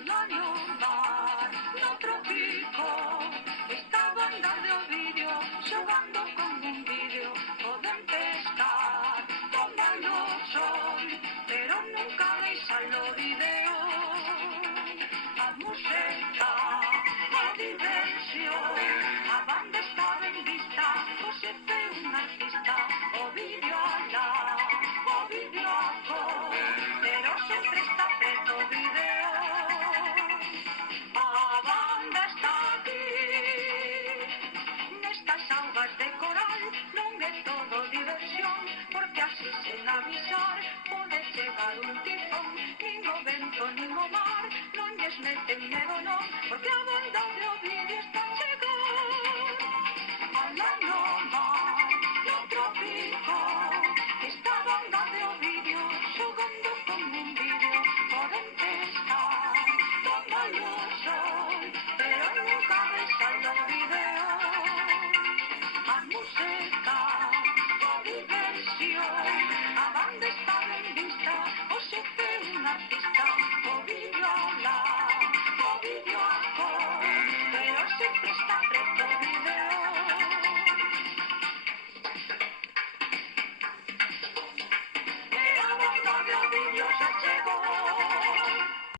mar, no tropico, esta banda de Ovidio, xogando con un vídeo, poden pescar, tomando sol, pero nunca deixan o vídeo. A música, a diversión, a banda está ben vista, o se fe un artista, o vídeo alá, o vídeo aco, pero sempre está preto o vídeo. A banda está aquí, nestas augas de coral, non é todo diversión, porque así sen avisar, pode chegar un tifón, nin o vento, nin o mar, non lles meten medo non, porque a banda de Ovidio está a chegar. Alá no mar, no trópico, esta banda de Ovidio, xogando con un vídeo, poden pescar, tomar o sol, pero nunca deixan o vídeo. A música, a diversión, a banda está ben vista, o se fe un artista.